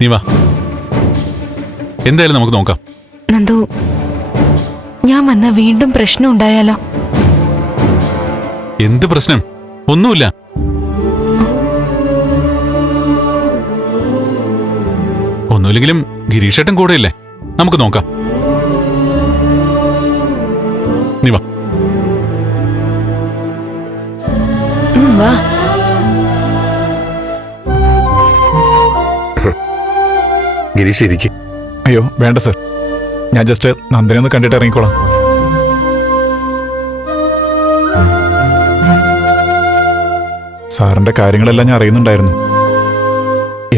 നീ വാ, എന്തായാലും നമുക്ക് നോക്കാം. നന്ദു, ഞാൻ വന്ന വീണ്ടും പ്രശ്നം ഉണ്ടായാലോ? എന്ത് പ്രശ്നം? ഒന്നുമില്ല. ഒന്നുമില്ലെങ്കിലും ഗിരീഷേട്ടൻ കൂടെയില്ലേ, നമുക്ക് നോക്കാം. നീ വാ. വാ. ഗിരീഷ് ഇരിക്കും. അയ്യോ വേണ്ട സർ, ഞാൻ ജസ്റ്റ് നന്ദനെ ഒന്ന് കണ്ടിട്ട് ഇറങ്ങിക്കോളാം. സാറിന്റെ കാര്യങ്ങളെല്ലാം ഞാൻ അറിയുന്നുണ്ടായിരുന്നു.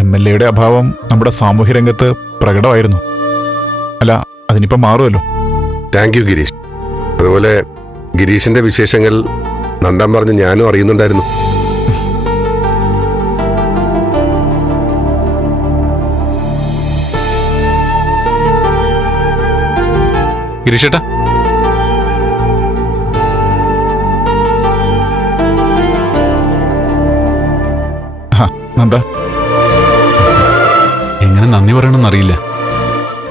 MLA-യുടെ അഭാവം നമ്മുടെ സാമൂഹ്യ രംഗത്ത് പ്രകടമായിരുന്നു. അല്ല, അതിനിപ്പം മാറുമല്ലോ. Thank you Girish. അതുപോലെ ഗിരീഷിന്റെ വിശേഷങ്ങൾ നന്ദൻ പറഞ്ഞ് ഞാനും അറിയുന്നുണ്ടായിരുന്നു. ഗിരീഷേട്ടാ, നന്ദ, എങ്ങനെ നന്ദി പറയണമെന്നറിയില്ല.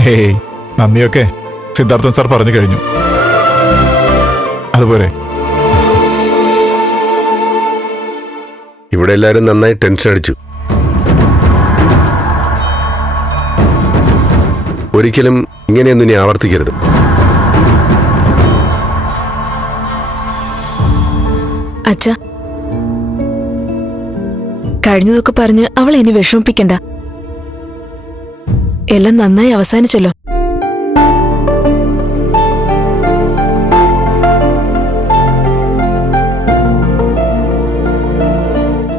ഹേയ്, നന്ദിയൊക്കെ സിദ്ധാർത്ഥൻ സാർ പറഞ്ഞു കഴിഞ്ഞു. അതുപോലെ ഇവിടെ എല്ലാവരും നന്നായി ടെൻഷൻ അടിച്ചു. ഒരിക്കലും ഇങ്ങനെയൊന്നും ഇനി ആവർത്തിക്കരുത്. അച്ഛാ, കഴിഞ്ഞതൊക്കെ പറഞ്ഞ് അവളെ ഇനി വിഷമിപ്പിക്കണ്ട. എല്ലാം നന്നായി അവസാനിച്ചല്ലോ.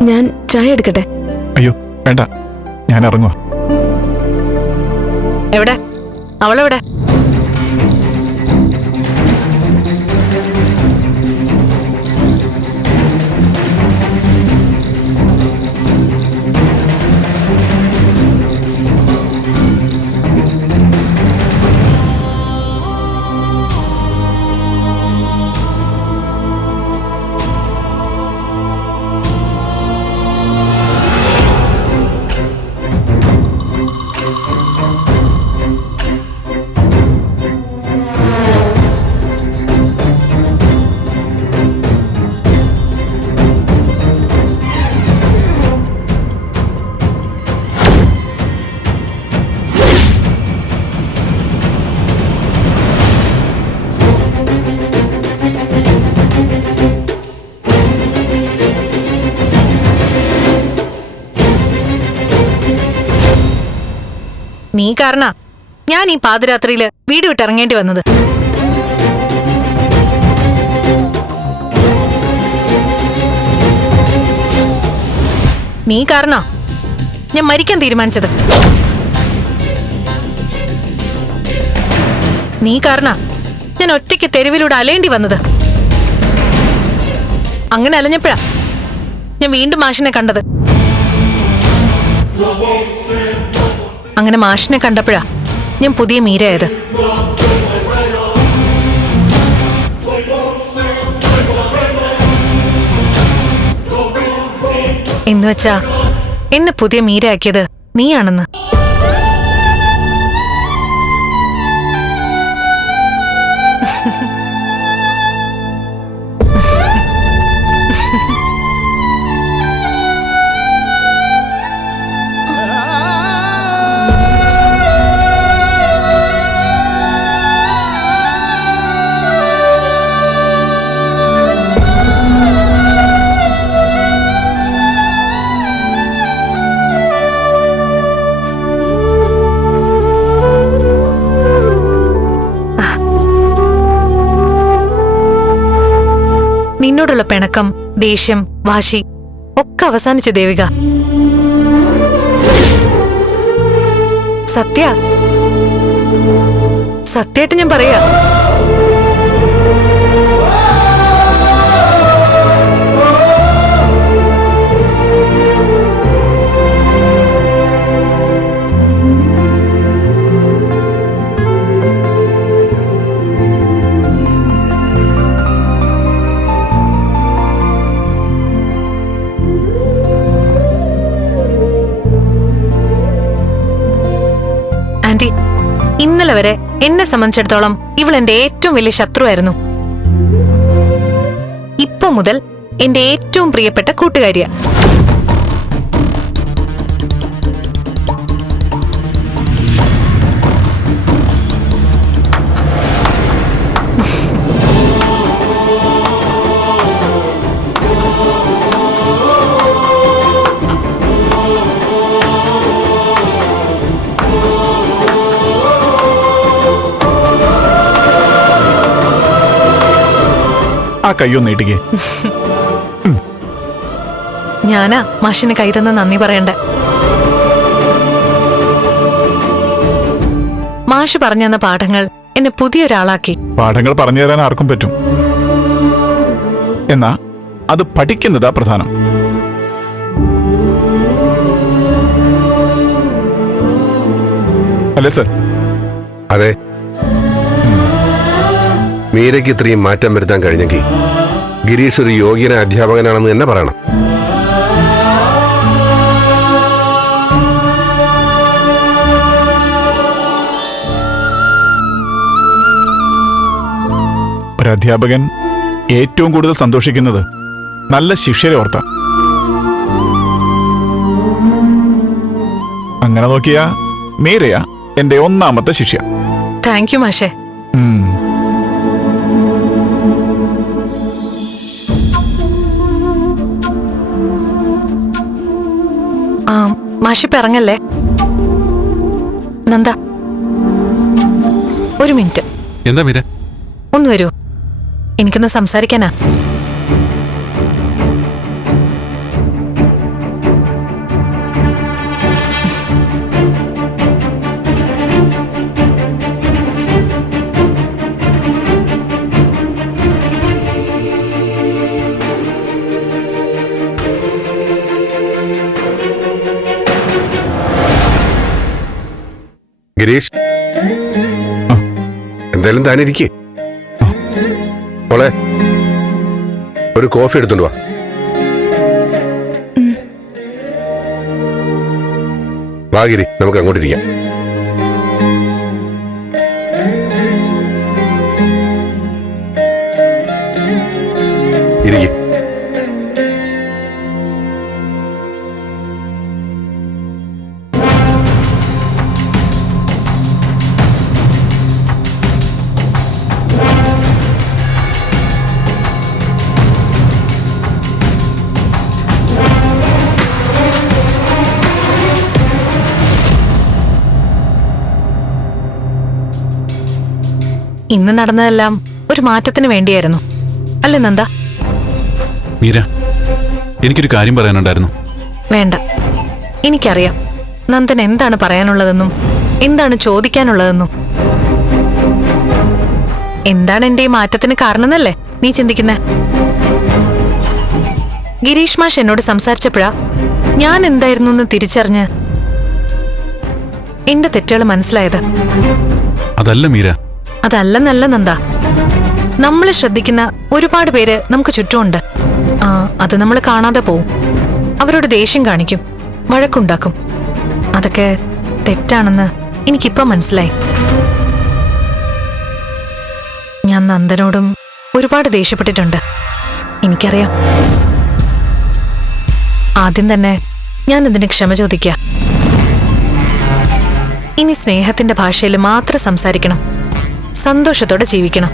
ഞാൻ ചായ എടുക്കട്ടെ? അയ്യോ വേണ്ട, ഞാൻ ഇറങ്ങുക. എവിടെ അവളെവിടെ? നീ കാരണ ഞാൻ ഈ പാതിരാത്രിയില് വീട് വിട്ടിറങ്ങേണ്ടി വന്നത്. നീ കാരണ ഞാൻ മരിക്കാൻ തീരുമാനിച്ചത്. നീ കാരണ ഞാൻ ഒറ്റയ്ക്ക് തെരുവിലൂടെ അലയേണ്ടി വന്നത്. അങ്ങനെ അലഞ്ഞപ്പോഴാ ഞാൻ വീണ്ടും മാഷിനെ കണ്ടത്. അങ്ങനെ മാഷിനെ കണ്ടപ്പോഴാ ഞാൻ പുതിയ മീരയായത്. എന്നുവെച്ചാ എന്നെ പുതിയ മീരയാക്കിയത് നീയാണെന്ന്. നിന്നോടുള്ള പിണക്കം, ദേഷ്യം, വാശി ഒക്കെ അവസാനിച്ചു ദേവിക. സത്യമായിട്ട് ഞാൻ പറയാ. ഇന്നലെ വരെ എന്നെ സംബന്ധിച്ചിടത്തോളം ഇവൾ എന്റെ ഏറ്റവും വലിയ ശത്രുവായിരുന്നു. ഇപ്പൊ മുതൽ എന്റെ ഏറ്റവും പ്രിയപ്പെട്ട കൂട്ടുകാരിയാ. ആ കയ്യൊന്ന് നീട്ടിക്കേ. ഞാനാ മാഷിന് കൈ തന്ന നന്ദി പറയണ്ട. മാഷ് പറഞ്ഞു തന്ന പാഠങ്ങൾ എന്നെ പുതിയൊരാളാക്കി. പാഠങ്ങൾ പറഞ്ഞു തരാൻ ആർക്കും പറ്റും, എന്നാ അത് പഠിക്കുന്നതാ പ്രധാനം. അല്ലേ സർ? അതെ, മീരയ്ക്ക് ഇത്രയും മാറ്റം വരുത്താൻ കഴിഞ്ഞെങ്കിൽ ഗിരീഷ് ഒരു യോഗ്യനായ അധ്യാപകനാണെന്ന് തന്നെ പറയണം. ഒരു അധ്യാപകൻ ഏറ്റവും കൂടുതൽ സന്തോഷിക്കുന്നത് നല്ല ശിഷ്യരെ ഓർത്താ. അങ്ങനെ നോക്കിയാ മീരയാ എന്റെ ഒന്നാമത്തെ ശിഷ്യ. താങ്ക് യു മാഷേ. മാഷിപ്പ് ഇറങ്ങല്ലേ? നന്ദ, ഒരു മിനിറ്റ്. എന്താ മീര? ഒന്ന് വരൂ, എനിക്കൊന്ന് സംസാരിക്കാനാ. ഗിരീഷ്, എന്തായാലും താനിരിക്കേ. മോളെ, ഒരു കോഫി എടുത്തോണ്ട് വാ. വാ ഗിരി, നമുക്ക് അങ്ങോട്ടിരിക്കാം. ഇരിക്കും. ഇന്ന് നടന്നതെല്ലാം ഒരു മാറ്റത്തിന് വേണ്ടിയായിരുന്നു, അല്ലേ നന്ദ? മീര, എനിക്കൊരു കാര്യം പറയാനുണ്ടായിരുന്നു. വേണ്ട, എനിക്കറിയാം നന്ദൻ എന്താണ് പറയാനുള്ളതെന്നും എന്താണ് ചോദിക്കാനുള്ളതെന്നും. എന്താണ് എന്റെ ഈ മാറ്റത്തിന് കാരണമെന്നല്ലേ നീ ചിന്തിക്കുന്നേ? ഗിരീഷ് മാഷ് എന്നോട് സംസാരിച്ചപ്പോഴാ ഞാൻ എന്തായിരുന്നു എന്ന് തിരിച്ചറിഞ്ഞ് എന്റെ തെറ്റുകൾ മനസ്സിലായത്. അതല്ല മീര. അതല്ലെന്നല്ല നന്ദ, നമ്മൾ ശ്രദ്ധിക്കുന്ന ഒരുപാട് പേര് നമുക്ക് ചുറ്റുമുണ്ട്. അത് നമ്മൾ കാണാതെ പോവും. അവരോട് ദേഷ്യം കാണിക്കും, വഴക്കുണ്ടാക്കും. അതൊക്കെ തെറ്റാണെന്ന് എനിക്കിപ്പം മനസ്സിലായി. ഞാൻ നന്ദനോടും ഒരുപാട് ദേഷ്യപ്പെട്ടിട്ടുണ്ട്, എനിക്കറിയാം. ആദ്യം തന്നെ ഞാൻ ഇതിന് ക്ഷമ ചോദിക്കുക. ഇനി സ്നേഹത്തിന്റെ ഭാഷയിൽ മാത്രം സംസാരിക്കണം, സന്തോഷത്തോടെ ജീവിക്കണം.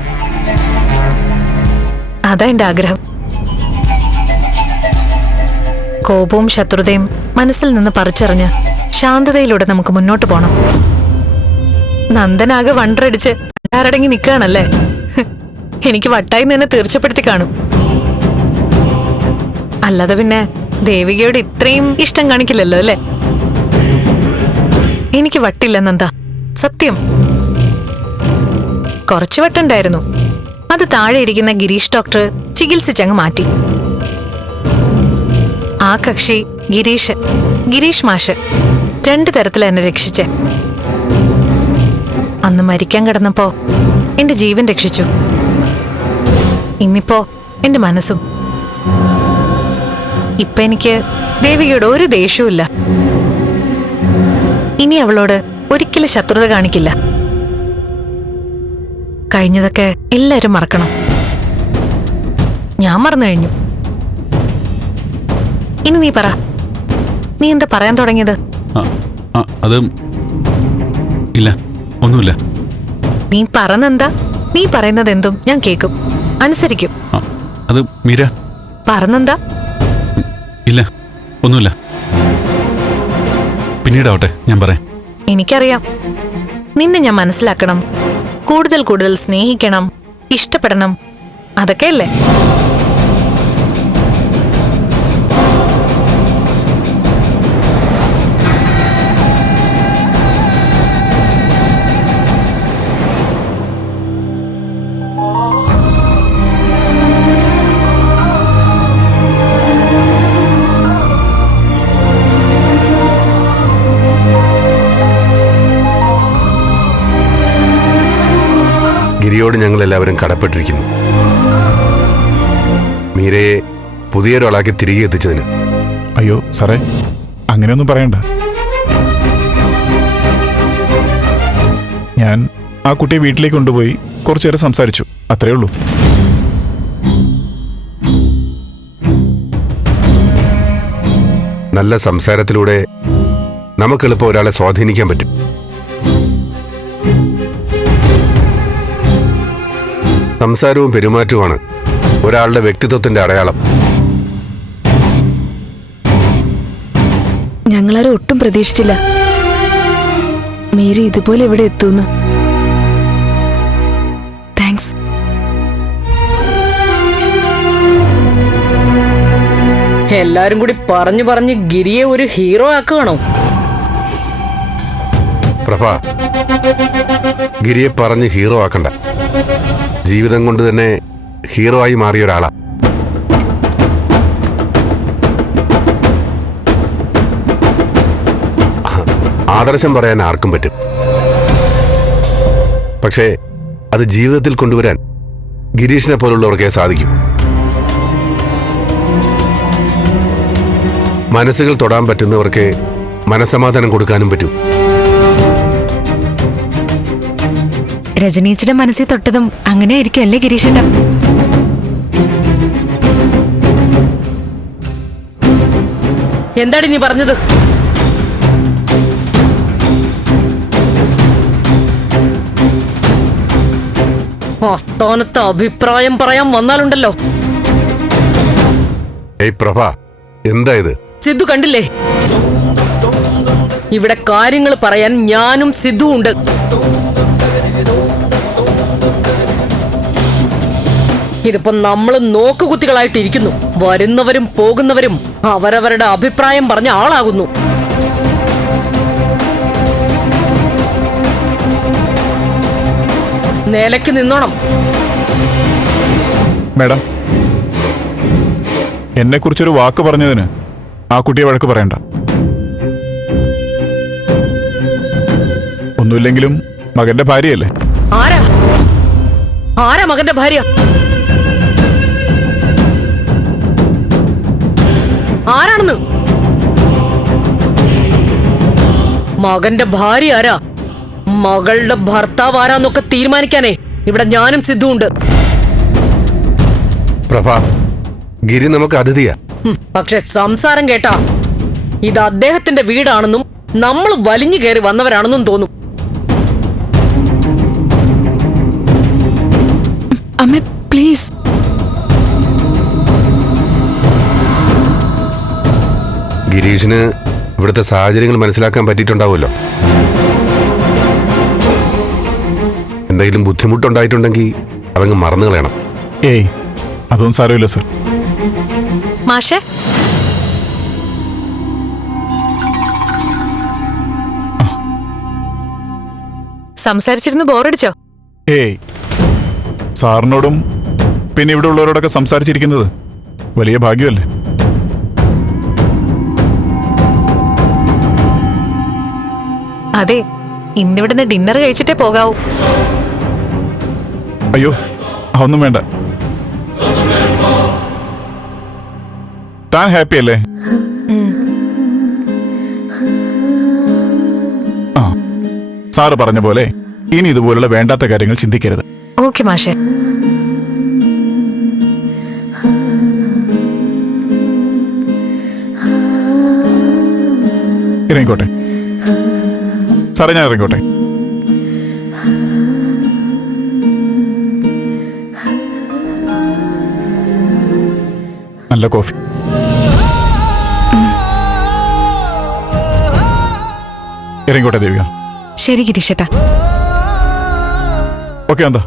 അതാ എന്റെ ആഗ്രഹം. കോപവും ശത്രുതയും മനസ്സിൽ നിന്ന് പറിച്ചെറിഞ്ഞ് ശാന്തതയിലൂടെ നമുക്ക് മുന്നോട്ട് പോണം. നന്ദനാകെ വണ്ടറടിച്ച് അടങ്ങി നിൽക്കുകയാണല്ലേ? എനിക്ക് വട്ടായി തന്നെ തീർച്ചപ്പെടുത്തി കാണും. അല്ലാതെ പിന്നെ ദേവികയോട് ഇത്രയും ഇഷ്ടം കാണിക്കില്ലല്ലോ അല്ലേ? എനിക്ക് വട്ടില്ല നന്ദ, സത്യം. കുറച്ചു വട്ടുണ്ടായിരുന്നു, അത് താഴെ ഇരിക്കുന്ന ഗിരീഷ് ഡോക്ടർ ചികിത്സിച്ചങ്ങ് മാറ്റി. ആ കക്ഷി ഗിരീഷ് മാഷ് 2 തരത്തിൽ എന്നെ രക്ഷിച്ചേ. അന്ന് മരിക്കാൻ കിടന്നപ്പോ എന്റെ ജീവൻ രക്ഷിച്ചു. ഇന്നിപ്പോ എന്റെ മനസ്സും. ഇപ്പൊ എനിക്ക് ദേവികയോട് ഒരു ദേഷ്യവുമില്ല. ഇനി അവളോട് ഒരിക്കലും ശത്രുത കാണിക്കില്ല. കഴിഞ്ഞതൊക്കെ എല്ലാരും മറക്കണം. ഞാൻ മറന്നു കഴിഞ്ഞു. ഇനി നീ പറ, നീ എന്താ പറയാൻ തുടങ്ങിയത്? അത് ഇല്ല, ഒന്നുമില്ല. നീ പറഞ്ഞെന്താ? നീ പറയുന്നത് എന്തും ഞാൻ കേൾക്കും, അനുസരിക്കും. അത് മീര. പറഞ്ഞെന്താ? ഇല്ല, ഒന്നുമില്ല. പിന്നീടാവട്ടെ, ഞാൻ പറയാം. എനിക്കറിയാം, നിന്നെ ഞാൻ മനസ്സിലാക്കണം, കൂടുതൽ കൂടുതൽ സ്നേഹിക്കണം, ഇഷ്ടപ്പെടണം, അതൊക്കെയല്ലേ? ഗിരിയോട് ഞങ്ങൾ എല്ലാവരും കടപ്പെട്ടിരിക്കുന്നു. മീരയെ പുതിയൊരാളാക്കി തിരികെ എത്തിച്ചതിന്. അയ്യോ സാറേ, അങ്ങനെയൊന്നും പറയണ്ട. ഞാൻ ആ കുട്ടിയെ വീട്ടിലേക്ക് കൊണ്ടുപോയി കുറച്ചു നേരം സംസാരിച്ചു, അത്രയേ ഉള്ളൂ. നല്ല സംസാരത്തിലൂടെ നമുക്കെളുപ്പം ഒരാളെ സ്വാധീനിക്കാൻ പറ്റും. സംസാരവും പെരുമാറ്റവുമാണ് ഒരാളുടെ വ്യക്തിത്വത്തിന്റെ അടയാളം. ഞങ്ങളാരും ഒട്ടും പ്രതീക്ഷിച്ചില്ല മീര ഇതുപോലെ ഇവിടെ എത്തുന്നു. താങ്ക്സ്. എല്ലാരും കൂടി പറഞ്ഞു പറഞ്ഞ് ഗിരിയെ ഒരു ഹീറോ ആക്കുകയാണോ? പ്രഭ, ഗിരിയെ പറഞ്ഞ് ഹീറോ ആക്കണ്ട. ജീവിതം കൊണ്ട് തന്നെ ഹീറോ ആയി മാറിയ ഒരാളാ. ആദർശം പറയാൻ ആർക്കും പറ്റും, പക്ഷേ അത് ജീവിതത്തിൽ കൊണ്ടുവരാൻ ഗിരീഷിനെ പോലുള്ളവർക്കേ സാധിക്കും. മനസ്സുകൾ തൊടാൻ പറ്റുന്നവർക്ക് മനസ്സമാധാനം കൊടുക്കാനും പറ്റും. രജനീച്ചിയുടെ മനസ്സിൽ തൊട്ടതും അങ്ങനെ ആയിരിക്കും അല്ലേ ഗിരീഷേട്ടാ? എന്താടി നീ പറഞ്ഞത്? ആസ്ഥാനത്ത് അഭിപ്രായം പറയാൻ വന്നാലുണ്ടല്ലോ. ഏയ് പ്രഭ, എന്താ ഇത്? സിദ്ധു കണ്ടില്ലേ, ഇവിടെ കാര്യങ്ങൾ പറയാൻ ഞാനും സിദ്ധു ഉണ്ട്. ഇതിപ്പോ നമ്മള് നോക്കുകുത്തികളായിട്ടിരിക്കുന്നു. വരുന്നവരും പോകുന്നവരും അവരവരുടെ അഭിപ്രായം പറഞ്ഞ ആളാകുന്നു. നിലയ്ക്ക് നിന്നോണം. മാഡം, എന്നെക്കുറിച്ചൊരു വാക്ക് പറഞ്ഞതിന് ആ കുട്ടിയെ വഴക്ക് പറയണ്ട. ഒന്നുമില്ലെങ്കിലും മകന്റെ ഭാര്യയല്ലേ? ആരാ ആരാ മകന്റെ ഭാര്യ? ആരാണെന്ന്? മകന്റെ ഭാര്യ ആരാ, മകളുടെ ഭർത്താവ് ആരാന്നൊക്കെ തീരുമാനിക്കാനേ ഇവിടെ ഞാനും സിദ്ധുവുണ്ട്. പ്രഭ, ഗിരി നമുക്ക് അതിഥിയാ. പക്ഷെ സംസാരം കേട്ടാ ഇത് അദ്ദേഹത്തിന്റെ വീടാണെന്നും നമ്മൾ വലിഞ്ഞു കയറി വന്നവരാണെന്നും തോന്നും. അമ്മ പ്ലീസ്. ഗിരീഷിന് ഇവിടുത്തെ സാഹചര്യങ്ങൾ മനസ്സിലാക്കാൻ പറ്റിയിട്ടുണ്ടാവുമല്ലോ. എന്തെങ്കിലും ബുദ്ധിമുട്ടുണ്ടായിട്ടുണ്ടെങ്കിൽ അതങ്ങ് മറന്നു കളയണം. ഏയ്, അതൊന്നും സാരമില്ല സർ. മാഷേ, സംസാരിച്ചിരുന്ന് ബോറടിച്ചോ? ഏയ്, സാറിനോടും പിന്നെ ഇവിടെ ഉള്ളവരോടൊക്കെ സംസാരിച്ചിരിക്കുന്നത് വലിയ ഭാഗ്യമല്ലേ? അതെ, ഇന്നിവിടുന്ന് ഡിന്നർ കഴിച്ചിട്ടേ പോകാവൂ. അയ്യോ, അതൊന്നും വേണ്ട. താൻ ഹാപ്പി അല്ലേ? ആ, സാറ് പറഞ്ഞ പോലെ ഇനി ഇതുപോലുള്ള വേണ്ടാത്ത കാര്യങ്ങൾ ചിന്തിക്കരുത്. ഓക്കെ മാഷെ. ഇറങ്ങിക്കോട്ടെ സാറേ, ഞാൻ ഇറങ്ങിക്കോട്ടെ. നല്ല കോഫി. ഇറങ്ങിക്കോട്ടെ ദേവിക. ശരി ഗിരീഷേട്ടാ. ഓക്കെ എന്താ?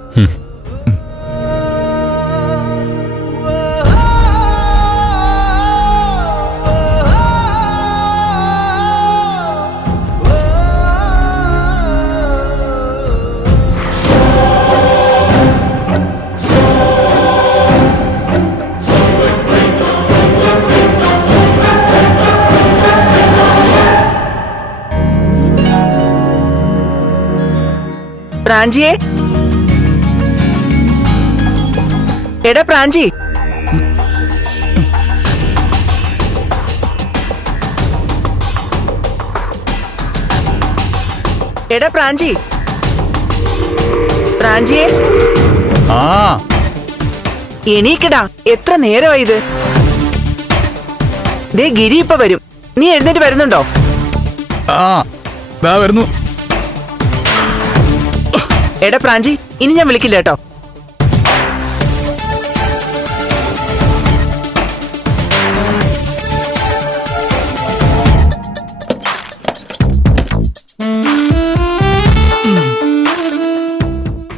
പ്രാഞ്ചിയെ, എടാ പ്രാഞ്ചി, എടാ പ്രാഞ്ചി, പ്രാഞ്ചിയെ എണീക്കടാ, എത്ര നേരമായി ഇത്? ദേ ഗിരി ഇപ്പൊ വരും, നീ എഴുന്നേറ്റ് വരുന്നുണ്ടോ? വരുന്നു. എടാ പ്രാഞ്ചി, ഇനി ഞാൻ വിളിക്കില്ല കേട്ടോ.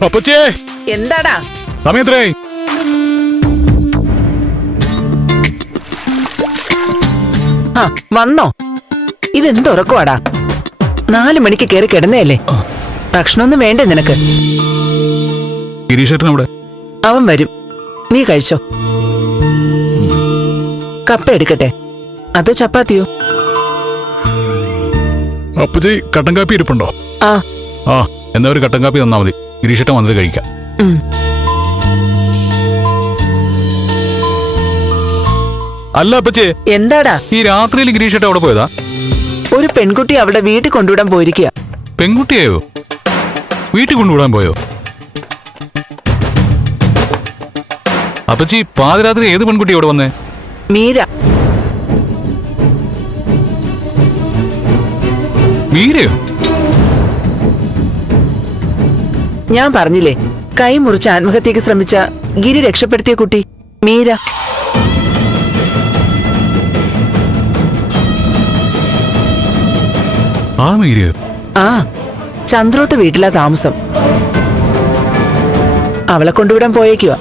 അപ്പച്ചേ, എന്താടാ? സമയത്രേ? ആ വന്നോ? ഇതെന്തുറക്കുവാടാ? 4 മണിക്ക് കയറി കിടന്നേല്ലേ? ഭക്ഷണമൊന്നും വേണ്ടേ നിനക്ക്? ഗിരീഷേട്ടൻ അവിടെ? അവൻ വരും, നീ കഴിച്ചോ. കപ്പ എടുക്കട്ടെ അതോ ചപ്പാത്തിയോ? അപ്പച്ചി കട്ടൻ കാപ്പി ഇരിപ്പുണ്ടോ? ആ ആ, എന്നാ ഒരു കട്ടൻ കാപ്പി തന്നാ മതി. ഗിരീഷേട്ടൻ വന്നത് കഴിക്കാം. അല്ല അപ്പച്ചേ, എന്താടാ? ഈ രാത്രിയിൽ ഗിരീഷേട്ടൻ അവിടെ പോയതാ? ഒരു പെൺകുട്ടി അവിടെ വീട്ടിൽ കൊണ്ടുവിടാൻ പോയിരിക്കുക. പെൺകുട്ടിയായോ? വീട്ടിൽ കൊണ്ടുവിടാൻ പോയോ? അപ്പച്ചി, പാതിരാത്രി ഏത് പെൺകുട്ടി അവിടെ വന്നേ? മീര. മീരയോ? ഞാൻ പറഞ്ഞില്ലേ, കൈ മുറിച്ച് ആത്മഹത്യക്ക് ശ്രമിച്ച ഗിരി രക്ഷപ്പെടുത്തിയ കുട്ടി മീര. ആ മീരയോ? ആ, ചന്ദ്രോത്ത് വീട്ടിലാ താമസം. അവളെ കൊണ്ടുവിടാൻ പോയേക്കുവാ.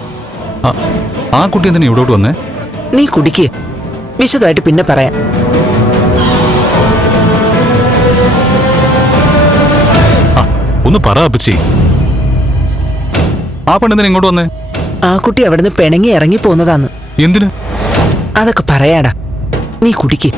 ആ കുട്ടി എന്തിനാ ഇവിടോട്ട് വന്നേ? നീ കുടിക്ക്, വിശദമായിട്ട് പിന്നെ പറയാം. ഒന്ന് പറ അപ്പച്ചി. ആ പെണ്ണെന്തിനാ ഇങ്ങോട്ട് വന്നേ? ആ കുട്ടി അവിടുന്ന് പിണങ്ങി ഇറങ്ങി പോന്നതാന്ന്. എന്തിന്? അതൊക്കെ പറയാടാ, നീ കുടിക്ക്.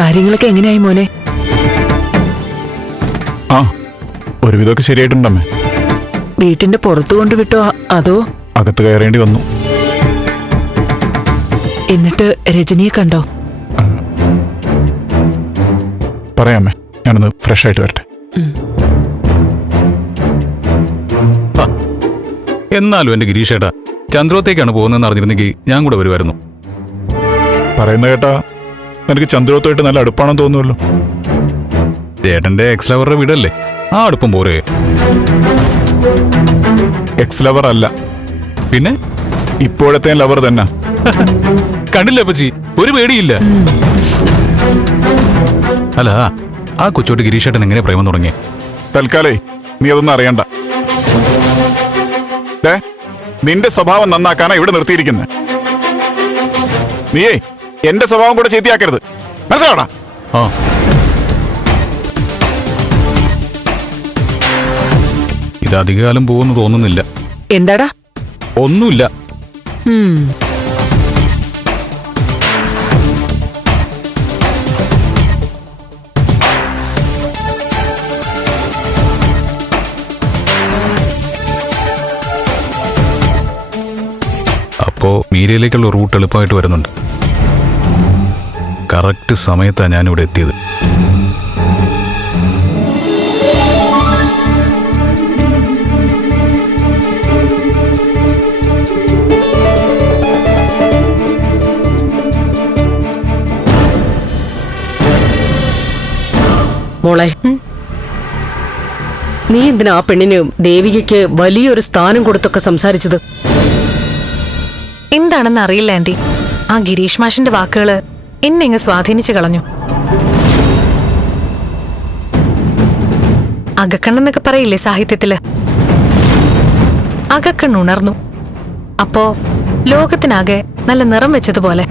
കാര്യങ്ങളൊക്കെ എങ്ങനെയായി മോനെ? ആ, ഒരുവിധമൊക്കെ ശരിയായിട്ടുണ്ടമ്മേ. വീട്ടിന്റെ പുറത്തു കൊണ്ടുവിട്ടോ അതോ? അകത്ത് കയറേണ്ടി വന്നു. എന്നിട്ട് രജനിയെ കണ്ടോ? പറയാമേ, ഞാനൊന്ന് ഫ്രഷ് ആയിട്ട് വരട്ടെ. എന്നാലും എന്റെ ഗിരീഷേട്ടാ, ചന്ദ്രോത്തേക്കാണ് പോകുന്നതെന്ന് അറിഞ്ഞിരുന്നെങ്കിൽ ഞാൻ കൂടെ വരുമായിരുന്നു. പറയുന്ന കേട്ടാ നിനക്ക് ചന്ദ്രോത്തുമായിട്ട് നല്ല അടുപ്പാണെന്ന് തോന്നുമല്ലോ. ചേട്ടന്റെ എക്സ് ലവറുടെ വീടല്ലേ, ആ അടുപ്പം പോരെ? എക്സ് ലവർ അല്ല, പിന്നെ ഇപ്പോഴത്തെ ലവർ തന്നെ. കണ്ടില്ല അപ്പച്ചി, ഒരു പേടിയില്ല. അല്ല, ആ കൊച്ചോട്ട് ഗിരീഷേട്ടൻ എങ്ങനെ പ്രേമം തുടങ്ങി? തൽക്കാലേ നീ അതൊന്നും അറിയണ്ട. നിന്റെ സ്വഭാവം നന്നാക്കാനാ ഇവിടെ നിർത്തിയിരിക്കുന്നത്. നീയേ എന്റെ സ്വഭാവം കൂടെ ചീത്തയാക്കരുത്, മനസ്സിലാവടാ? ആ, ഇത് അധികകാലം പോകുമെന്ന് തോന്നുന്നില്ല. എന്താടാ? ഒന്നുമില്ല. മീരയിലേക്കുള്ള റൂട്ട് എളുപ്പമായിട്ട് വരുന്നുണ്ട്. കറക്റ്റ് സമയത്താണ് ഞാനിവിടെ എത്തിയത്. മോളെ, നീ എന്തിനാ ആ പെണ്ണിന് ദേവികയ്ക്ക് വലിയൊരു സ്ഥാനം കൊടുത്തൊക്കെ സംസാരിച്ചത്? എന്താണെന്ന് അറിയില്ല ആന്റി. ആ ഗിരീഷ് മാഷിന്റെ വാക്കുകള് എന്നെ ഇങ്ങ് സ്വാധീനിച്ചു കളഞ്ഞു. അകക്കണ്ണെന്നൊക്കെ പറയില്ലേ സാഹിത്യത്തില്, അകക്കണ്ണുണർന്നു. അപ്പോ ലോകത്തിനാകെ നല്ല നിറം വെച്ചതുപോലെ.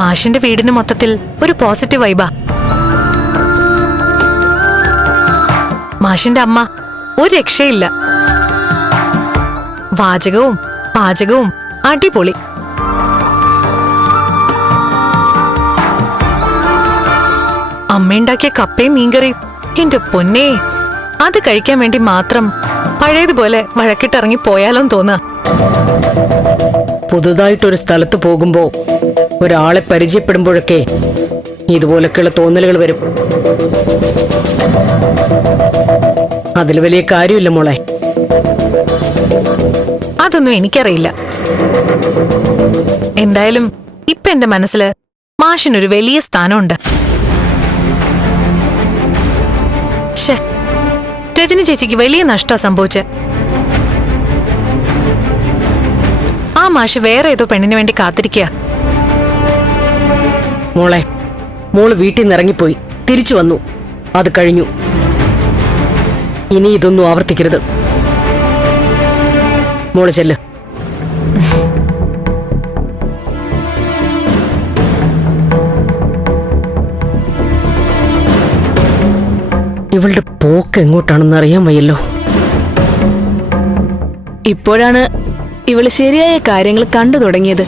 മാഷിന്റെ വീടിന് മൊത്തത്തിൽ ഒരു പോസിറ്റീവ് വൈബാ. മാഷിന്റെ അമ്മ ഒരു രക്ഷയില്ല. വാചകവും പാചകവും അടിപൊളി. അമ്മയുണ്ടാക്കിയ കപ്പയും മീൻകറിയും എന്റെ പൊന്നേ, അത് കഴിക്കാൻ വേണ്ടി മാത്രം പഴയതുപോലെ വഴക്കിട്ടിറങ്ങി പോയാലോന്ന് തോന്നുക. പുതുതായിട്ടൊരു സ്ഥലത്ത് പോകുമ്പോ ഒരാളെ പരിചയപ്പെടുമ്പോഴൊക്കെ ഇതുപോലൊക്കെയുള്ള തോന്നലുകൾ വരും. അതിൽ വലിയ കാര്യമില്ല മോളെ. അതൊന്നും എനിക്കറിയില്ല. എന്തായാലും ഇപ്പൊ എന്റെ മനസ്സില് മാഷിനൊരു വലിയ സ്ഥാനമുണ്ട്. രജനി ചേച്ചിക്ക് വലിയ നഷ്ടം സംഭവിച്ച്. ആ മാഷ് വേറെ ഏതോ പെണ്ണിന് വേണ്ടി കാത്തിരിക്കുക. മോളെ, മോള് വീട്ടിൽ നിന്ന് ഇറങ്ങിപ്പോയി, തിരിച്ചു വന്നു, അത് കഴിഞ്ഞു. ഇനി ഇതൊന്നും ആവർത്തിക്കരുത്. മോള് ചെല്ല്. ഇവളുടെ പോക്ക് എങ്ങോട്ടാണെന്ന് അറിയാൻ വയ്യല്ലോ. ഇപ്പോഴാണ് ഇവള് ശരിയായ കാര്യങ്ങൾ കണ്ടു തുടങ്ങിയത്.